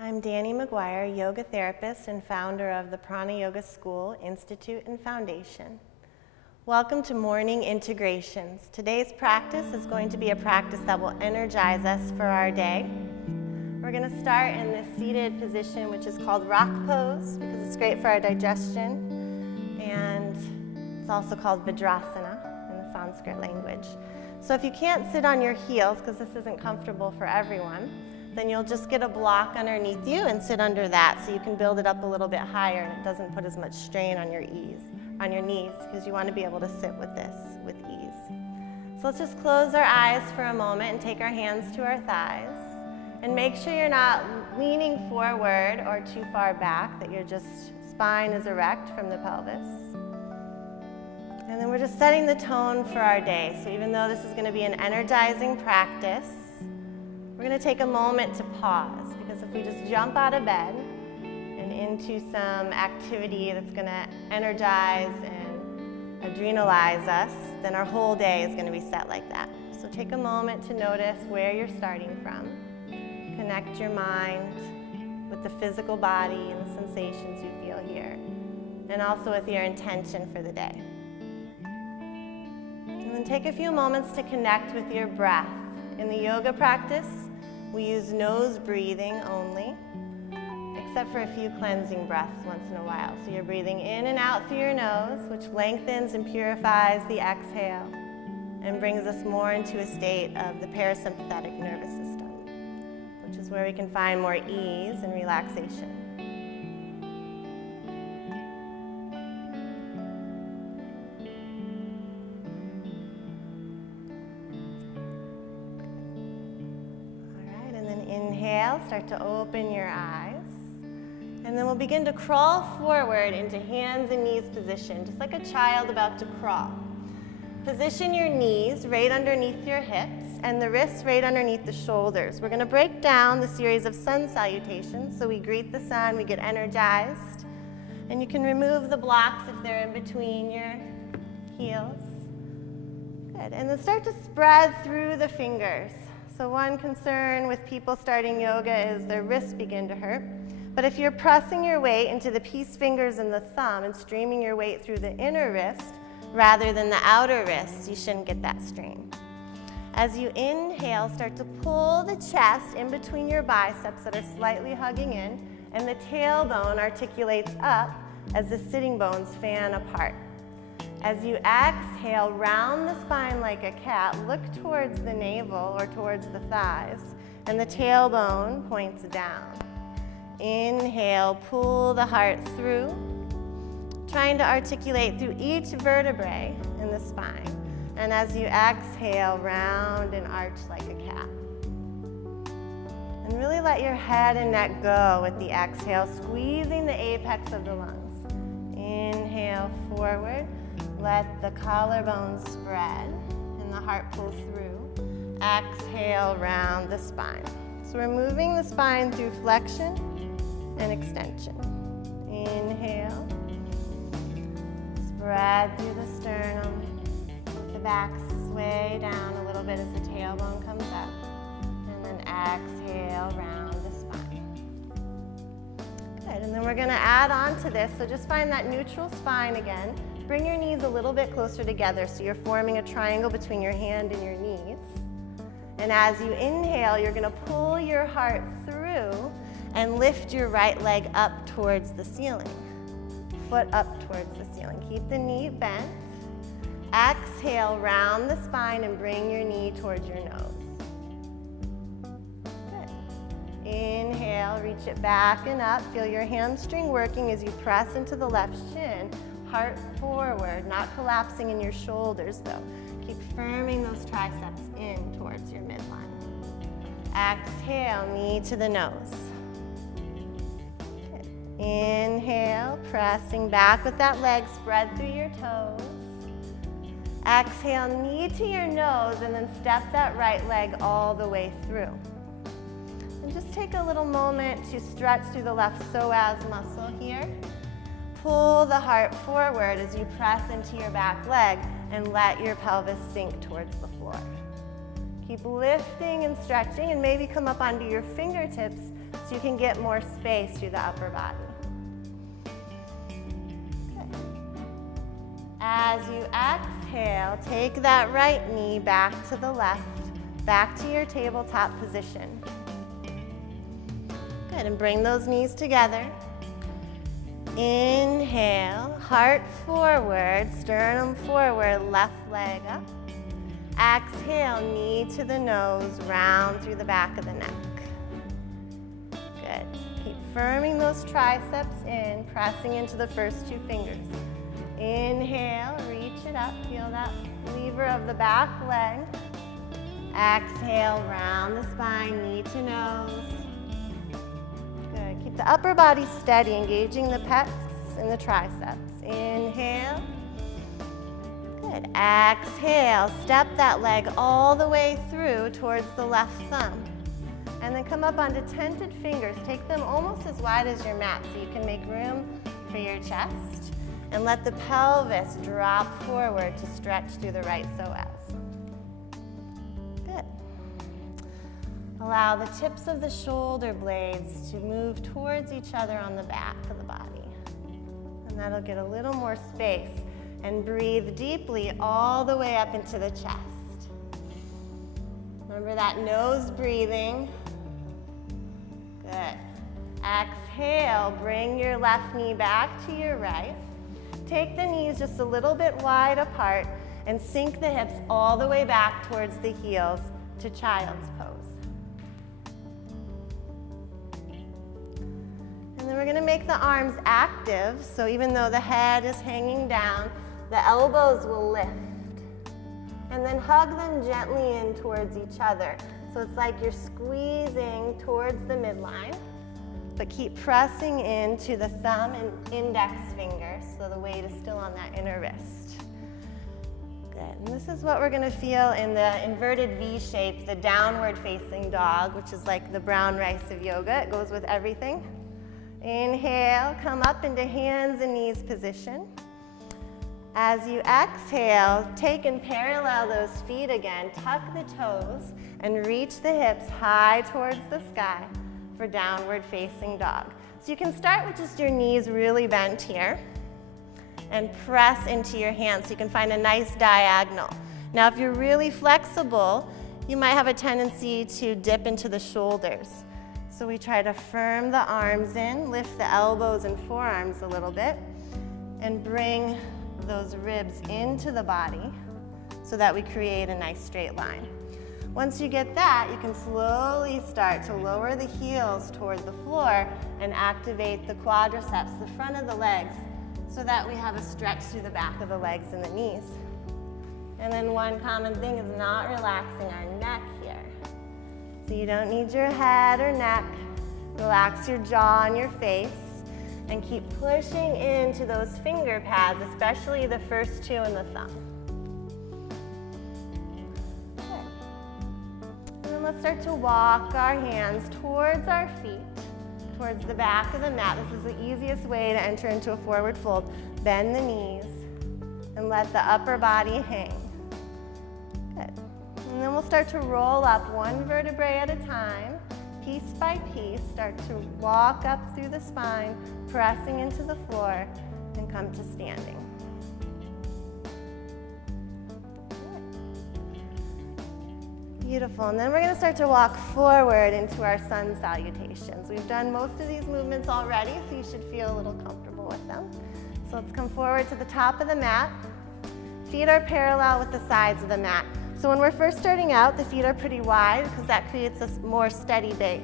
I'm Dani McGuire, yoga therapist and founder of the Pranayoga School, Institute, and Foundation. Welcome to Morning Integrations. Today's practice is going to be a practice that will energize us for our day. We're going to start in this seated position, which is called rock pose, because it's great for our digestion, and it's also called Vajrasana in the Sanskrit language. So if you can't sit on your heels, because this isn't comfortable for everyone, then you'll just get a block underneath you and sit under that so you can build it up a little bit higher and it doesn't put as much strain on your knees, because you want to be able to sit with this with ease. So let's just close our eyes for a moment and take our hands to our thighs. And make sure you're not leaning forward or too far back, that your spine is erect from the pelvis. And then we're just setting the tone for our day. So even though this is going to be an energizing practice, we're going to take a moment to pause, because if we just jump out of bed and into some activity that's going to energize and adrenalize us, then our whole day is going to be set like that. So take a moment to notice where you're starting from. Connect your mind with the physical body and the sensations you feel here, and also with your intention for the day. And then take a few moments to connect with your breath. In the yoga practice, we use nose breathing only, except for a few cleansing breaths once in a while. So you're breathing in and out through your nose, which lengthens and purifies the exhale and brings us more into a state of the parasympathetic nervous system, which is where we can find more ease and relaxation. Inhale, start to open your eyes, and then we'll begin to crawl forward into hands and knees position, just like a child about to crawl. Position your knees right underneath your hips and the wrists right underneath the shoulders. We're going to break down the series of sun salutations, so we greet the sun, we get energized, and you can remove the blocks if they're in between your heels. Good, and then start to spread through the fingers. So one concern with people starting yoga is their wrists begin to hurt. But if you're pressing your weight into the peace fingers and the thumb and streaming your weight through the inner wrist rather than the outer wrist, you shouldn't get that strain. As you inhale, start to pull the chest in between your biceps that are slightly hugging in, and the tailbone articulates up as the sitting bones fan apart. As you exhale, round the spine like a cat, look towards the navel or towards the thighs, and the tailbone points down. Inhale, pull the heart through, trying to articulate through each vertebrae in the spine. And as you exhale, round and arch like a cat. And really let your head and neck go with the exhale, squeezing the apex of the lungs. Inhale, forward. Let the collarbone spread and the heart pull through. Exhale, round the spine. So we're moving the spine through flexion and extension. Inhale. Spread through the sternum. The back sway down a little bit as the tailbone comes up. And then exhale, round the spine. Good, and then we're going to add on to this. So just find that neutral spine again. Bring your knees a little bit closer together so you're forming a triangle between your hand and your knees. And as you inhale, you're going to pull your heart through and lift your right leg up towards the ceiling. Foot up towards the ceiling. Keep the knee bent. Exhale, round the spine and bring your knee towards your nose. Good. Inhale, reach it back and up. Feel your hamstring working as you press into the left shin. Heart forward, not collapsing in your shoulders though. Keep firming those triceps in towards your midline. Exhale, knee to the nose. Good. Inhale, pressing back with that leg, spread through your toes. Exhale, knee to your nose, and then step that right leg all the way through. And just take a little moment to stretch through the left psoas muscle here. Pull the heart forward as you press into your back leg and let your pelvis sink towards the floor. Keep lifting and stretching, and maybe come up onto your fingertips so you can get more space through the upper body. Good. As you exhale, take that right knee back to the left, back to your tabletop position. Good, and bring those knees together. Inhale, heart forward, sternum forward, left leg up. Exhale, knee to the nose, round through the back of the neck. Good. Keep firming those triceps in, pressing into the first two fingers. Inhale, reach it up, feel that lever of the back leg. Exhale, round the spine, knee to nose. Good. Keep the upper body steady, engaging the pecs and the triceps. Inhale. Good. Exhale, step that leg all the way through towards the left thumb. And then come up onto tented fingers. Take them almost as wide as your mat so you can make room for your chest. And let the pelvis drop forward to stretch through the right psoas. Good. Allow the tips of the shoulder blades to move towards each other on the back of the body. And that'll get a little more space. And breathe deeply all the way up into the chest. Remember that nose breathing. Good. Exhale, bring your left knee back to your right. Take the knees just a little bit wide apart and sink the hips all the way back towards the heels to child's pose. And then we're going to make the arms active, so even though the head is hanging down, the elbows will lift. And then hug them gently in towards each other. So it's like you're squeezing towards the midline, but keep pressing into the thumb and index finger so the weight is still on that inner wrist. Good. And this is what we're going to feel in the inverted V shape, the downward facing dog, which is like the brown rice of yoga. It goes with everything. Inhale, come up into hands and knees position. As you exhale, take and parallel those feet again. Tuck the toes and reach the hips high towards the sky for downward facing dog. So you can start with just your knees really bent here and press into your hands so you can find a nice diagonal. Now if you're really flexible, you might have a tendency to dip into the shoulders. So we try to firm the arms in, lift the elbows and forearms a little bit, and bring those ribs into the body so that we create a nice straight line. Once you get that, you can slowly start to lower the heels toward the floor and activate the quadriceps, the front of the legs, so that we have a stretch through the back of the legs and the knees. And then one common thing is not relaxing our neck here. So you don't need your head or neck. Relax your jaw and your face. And keep pushing into those finger pads, especially the first two and the thumb. Good. And then let's start to walk our hands towards our feet, towards the back of the mat. This is the easiest way to enter into a forward fold. Bend the knees and let the upper body hang. Good. And then we'll start to roll up one vertebrae at a time. Piece by piece, start to walk up through the spine, pressing into the floor, and come to standing. Beautiful, and then we're going to start to walk forward into our sun salutations. We've done most of these movements already, so you should feel a little comfortable with them. So let's come forward to the top of the mat. Feet are parallel with the sides of the mat. So when we're first starting out, the feet are pretty wide because that creates a more steady base.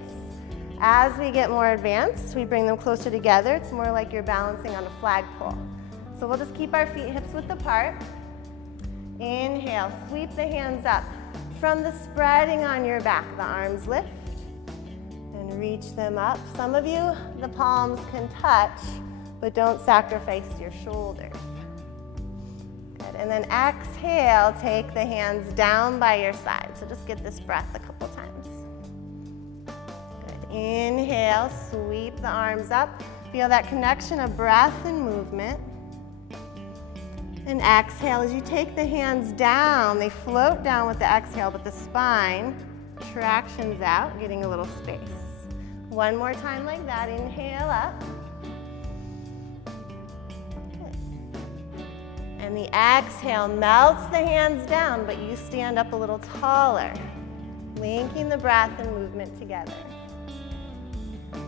As we get more advanced, we bring them closer together. It's more like you're balancing on a flagpole. So we'll just keep our feet hips width apart. Inhale, sweep the hands up. From the spreading on your back, the arms lift and reach them up. Some of you, the palms can touch, but don't sacrifice your shoulders. And then exhale, take the hands down by your side. So just get this breath a couple times. Good. Inhale, sweep the arms up. Feel that connection of breath and movement. And exhale, as you take the hands down, they float down with the exhale, but the spine tractions out, getting a little space. One more time like that. Inhale up. Good. And the exhale melts the hands down, but you stand up a little taller, linking the breath and movement together. Good.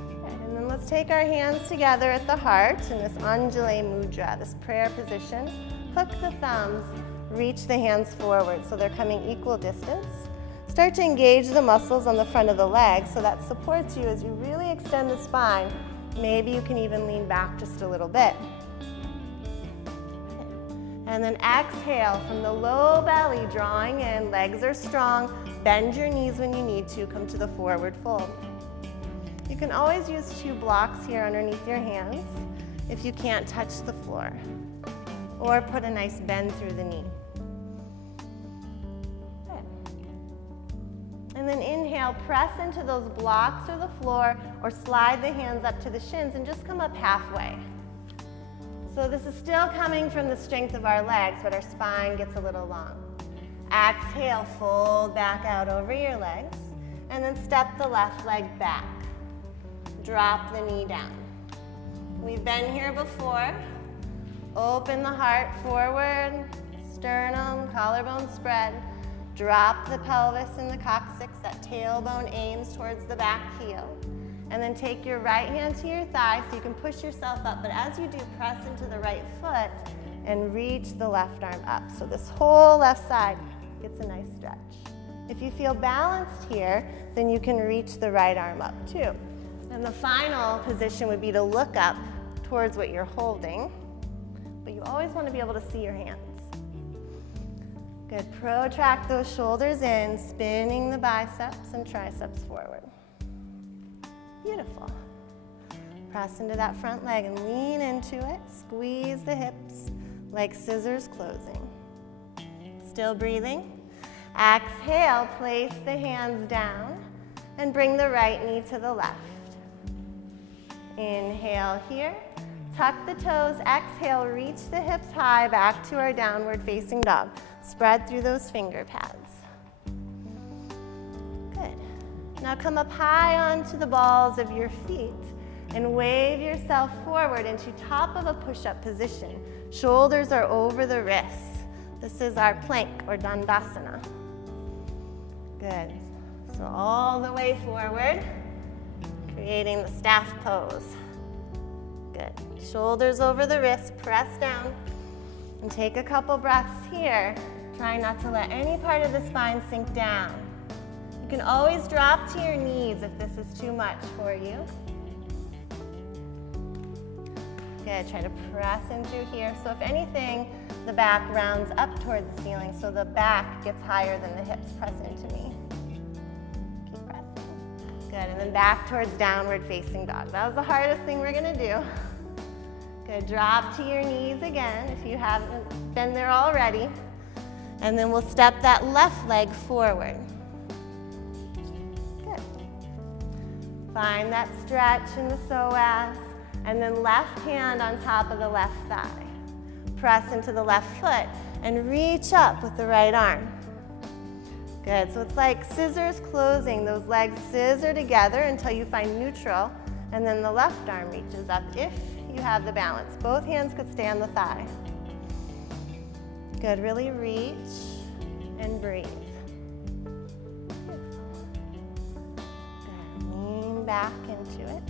And then let's take our hands together at the heart in this Anjali Mudra, this prayer position. Hook the thumbs, reach the hands forward so they're coming equal distance. Start to engage the muscles on the front of the legs so that supports you as you really extend the spine. Maybe you can even lean back just a little bit. And then exhale from the low belly, drawing in. Legs are strong. Bend your knees when you need to. Come to the forward fold. You can always use 2 blocks here underneath your hands if you can't touch the floor. Or put a nice bend through the knee. And then inhale, press into those blocks or the floor, or slide the hands up to the shins and just come up halfway. So this is still coming from the strength of our legs, but our spine gets a little long. Exhale, fold back out over your legs, and then step the left leg back. Drop the knee down. We've been here before. Open the heart forward, sternum, collarbone spread. Drop the pelvis and the coccyx, that tailbone aims towards the back heel. And then take your right hand to your thigh so you can push yourself up. But as you do, press into the right foot and reach the left arm up. So this whole left side gets a nice stretch. If you feel balanced here, then you can reach the right arm up too. And the final position would be to look up towards what you're holding. But you always want to be able to see your hands. Good, protract those shoulders in, spinning the biceps and triceps forward. Beautiful. Press into that front leg and lean into it. Squeeze the hips like scissors closing. Still breathing. Exhale, place the hands down and bring the right knee to the left. Inhale here. Tuck the toes. Exhale, reach the hips high back to our downward facing dog. Spread through those finger pads. Good. Now come up high onto the balls of your feet and wave yourself forward into top of a push-up position. Shoulders are over the wrists. This is our plank or Dandasana. Good. So all the way forward, creating the staff pose. Good. Shoulders over the wrists, press down, and take a couple breaths here. Try not to let any part of the spine sink down. You can always drop to your knees if this is too much for you. Good, try to press in through here. So if anything, the back rounds up toward the ceiling, so the back gets higher than the hips. Press into me. Keep pressing. Good, and then back towards downward facing dog. That was the hardest thing we're gonna do. Good, drop to your knees again if you haven't been there already. And then we'll step that left leg forward. Good. Find that stretch in the psoas, and then left hand on top of the left thigh. Press into the left foot and reach up with the right arm. Good, so it's like scissors closing. Those legs scissor together until you find neutral, and then the left arm reaches up if you have the balance. Both hands could stay on the thigh. Good, really reach and breathe. Good, lean back into it.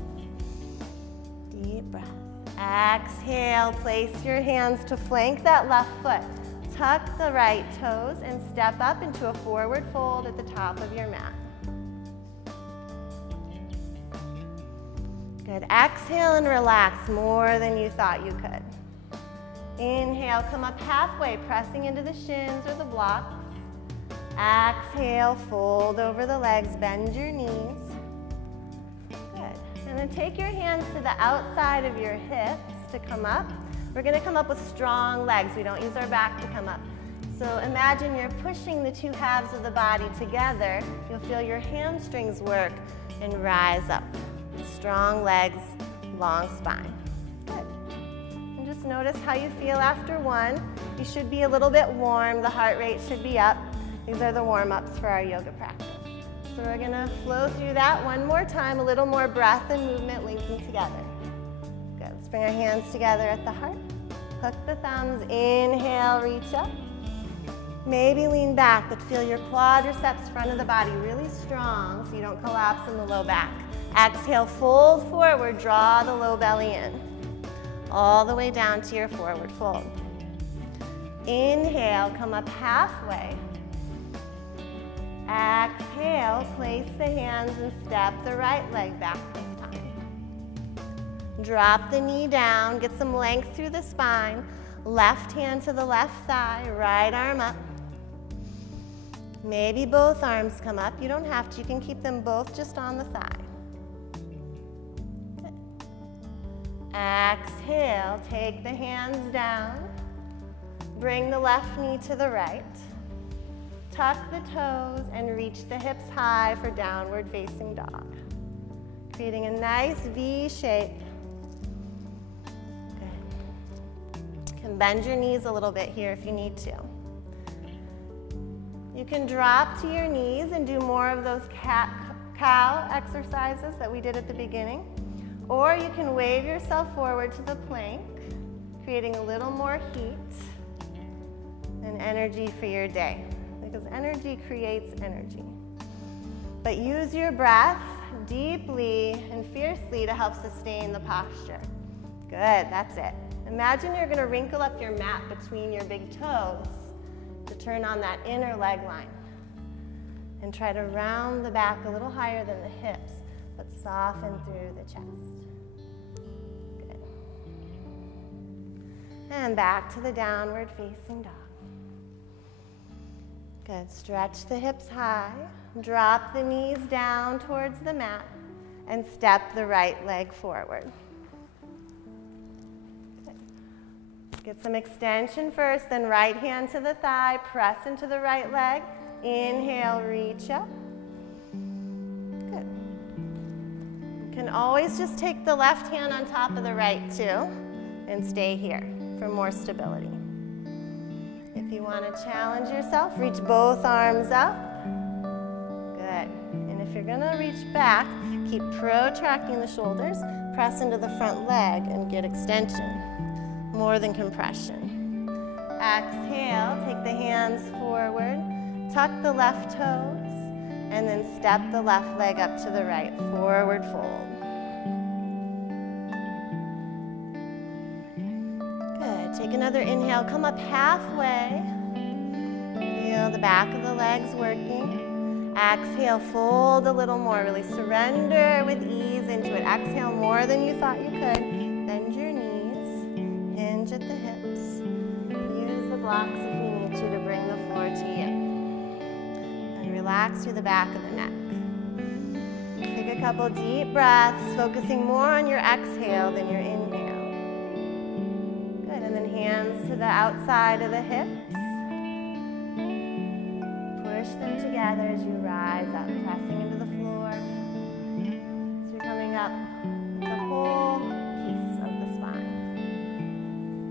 Deep breath. Exhale, place your hands to flank that left foot. Tuck the right toes and step up into a forward fold at the top of your mat. Good, exhale and relax more than you thought you could. Inhale, come up halfway, pressing into the shins or the blocks. Exhale, fold over the legs, bend your knees. Good. And then take your hands to the outside of your hips to come up. We're gonna come up with strong legs. We don't use our back to come up. So imagine you're pushing the two halves of the body together. You'll feel your hamstrings work and rise up. Strong legs, long spine. Just notice how you feel after one. You should be a little bit warm. The heart rate should be up. These are the warm-ups for our yoga practice. So we're gonna flow through that one more time, a little more breath and movement linking together. Good, let's bring our hands together at the heart. Hook the thumbs, inhale, reach up. Maybe lean back, but feel your quadriceps, front of the body really strong so you don't collapse in the low back. Exhale, fold forward, draw the low belly in. All the way down to your forward fold. Inhale, come up halfway. Exhale, place the hands and step the right leg back this time. Drop the knee down, get some length through the spine. Left hand to the left thigh, right arm up. Maybe both arms come up. You don't have to, you can keep them both just on the thigh. Good. Exhale, take the hands down. Bring the left knee to the right. Tuck the toes and reach the hips high for downward facing dog. Creating a nice V shape. Good. You can bend your knees a little bit here if you need to. You can drop to your knees and do more of those cat-cow exercises that we did at the beginning. Or you can wave yourself forward to the plank, creating a little more heat and energy for your day. Because energy creates energy. But use your breath deeply and fiercely to help sustain the posture. Good, that's it. Imagine you're gonna wrinkle up your mat between your big toes to turn on that inner leg line. And try to round the back a little higher than the hips, but soften through the chest. Good. And back to the downward facing dog. Good, stretch the hips high, drop the knees down towards the mat, and step the right leg forward. Good. Get some extension first, then right hand to the thigh, press into the right leg. Inhale, reach up. Good. You can always just take the left hand on top of the right too, and stay here for more stability. If you want to challenge yourself, reach both arms up. Good. And if you're going to reach back, keep protracting the shoulders, press into the front leg and get extension, more than compression. Exhale, take the hands forward, tuck the left toes, and then step the left leg up to the right, forward fold. Take another inhale, come up halfway. Feel the back of the legs working. Exhale, fold a little more. Really surrender with ease into it. Exhale more than you thought you could. Bend your knees, hinge at the hips. Use the blocks if you need to bring the floor to you. And relax through the back of the neck. Take a couple deep breaths, focusing more on your exhale than your inhale. Hands to the outside of the hips. Push them together as you rise up, pressing into the floor. So you're coming up the whole piece of the spine.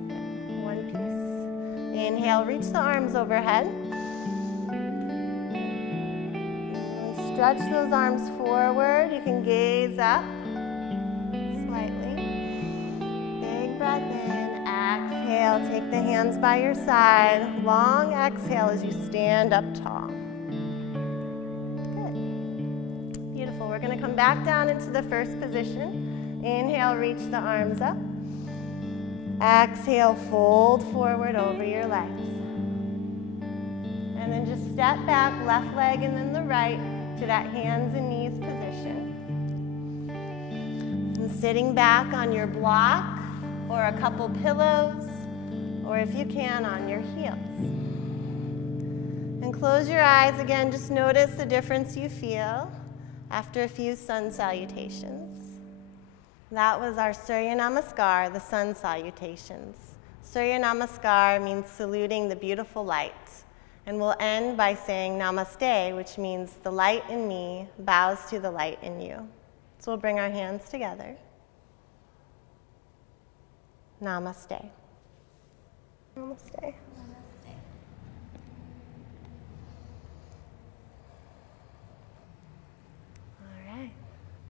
Good. One piece. Inhale, reach the arms overhead. Stretch those arms forward. You can gaze up slightly. Big breath in. Exhale, take the hands by your side. Long exhale as you stand up tall. Good. Beautiful. We're going to come back down into the first position. Inhale, reach the arms up. Exhale, fold forward over your legs. And then just step back, left leg and then the right to that hands and knees position. And sitting back on your block or a couple pillows, or if you can, on your heels. And close your eyes again, just notice the difference you feel after a few sun salutations. That was our Surya Namaskar, the sun salutations. Surya Namaskar means saluting the beautiful light. And we'll end by saying Namaste, which means the light in me bows to the light in you. So we'll bring our hands together. Namaste. Namaste.